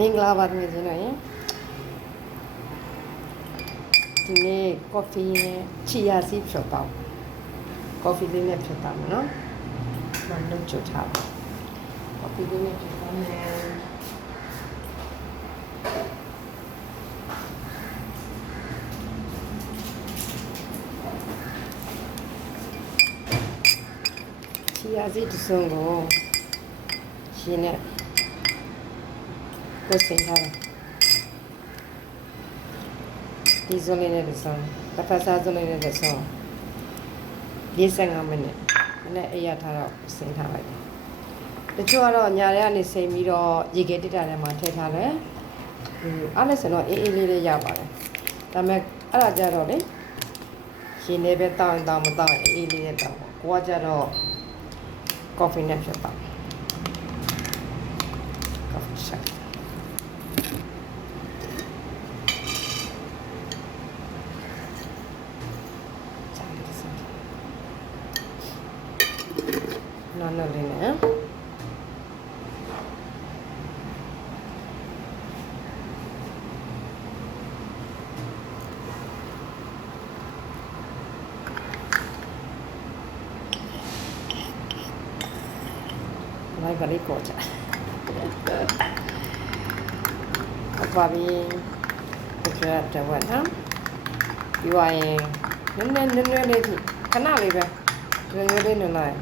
မင်္ဂလာပါတကယ်ချင်းတော့ရင်ဒီနေ့ကော်ဖီနဲ့ချီယာစီးဖြတ်တော့ကော်ဖီလေးနဲ့ဖြတ်တော့မယ်နော်မလုပ်ချထားပါကော်ဖီလေးနဲ့ဖြတ်တော့မယ်ချီယာစီးတစ်စုံကိုရှင်းနဲ့ကိုစင်ထားဒီဇုံလေးနဲ့တစ်စုံတစ်ဖက်စားဇုံလေးနဲ့တစ်စုံ45မိနစ်နဲ့အရာထားတော့စင်ထားလိုက်တယ်တချို့ကတော့ညာထဲကနေစိမ်ပြီးတော့ရေခဲတစ်တာထဲမှာထည့်ထားတယ်အားလည်းဆိုတော့အေးအေးလေးလေးရပါတယ်ဒါပေမဲ့အဲ့ဒါကြတော့လေရှင်နေပဲတောင်းရင်တောင်းမတောင်းရင်အေးလေးနဲ့တောင်းပေါ့ကိုကကြတော့ကော်ဖီနဲ့ဖြစ်ပါကော်ဖီရှာနော်နော်လေးနဲ့လိုက်ပါလိကောချာဟုတ်ပါပြီကြည့်တော့ဝတ်နော်ဒီဝိုင်းနည်းနည်းလေးခဏလေးပဲနည်းနည်းလေးနေလိုက်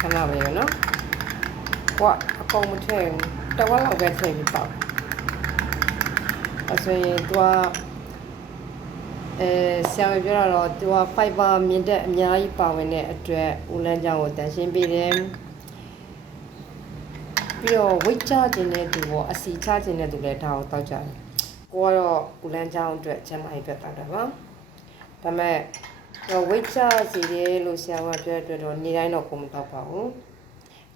ခဏပဲရနော်ကွာအကုန်မထည့်တဝက်လောက်ပဲထည့်ပြီးပေါ့အဲ့ဆိုရင်သူကဆရာမပြောတော့သူက fiber မြင့်တဲ့အများကြီးပါဝင်တဲ့အတွက်ဦးလန်းချောင်းကိုတန်ရှင်းပေးတယ်ပြီးတော့ weight ချခြင်းတဲ့သူပေါ့အစီချခြင်းတဲ့သူလည်းဒါကိုတောက်ကြတယ်ကိုကတော့ဦးလန်းချောင်းအတွက်ချမ်းသာရေးအတွက်တောက်တာပါဒါပေမဲ့weight ချစီတယ်လို့ဆရာမပြောတဲ့အတွက်တော့နေ့တိုင်းတော့ကိုမတောက်ပါဘူး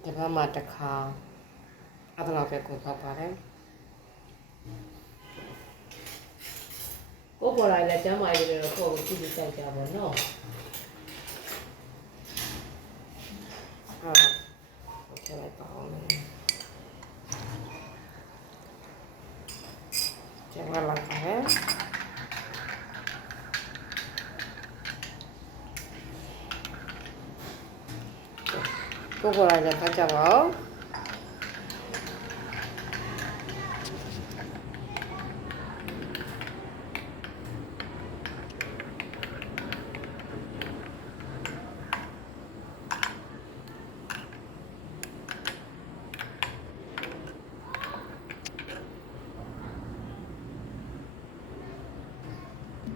ဒီဘက်မှာတစ်ခါအဲ့ဒါတော့ပဲကိုတောက်ပါတယ်ကိုပေါ်လာလည်းကျမ်းမာရေးလည်းတော့ကိုကြည့်ပြီးတောက်ကြပါတော့โอเคလိုက်ပါအောင်ကျန်လာလိုက်ပါကိုပေါ်လာလည်းတောက်ကြပါဦး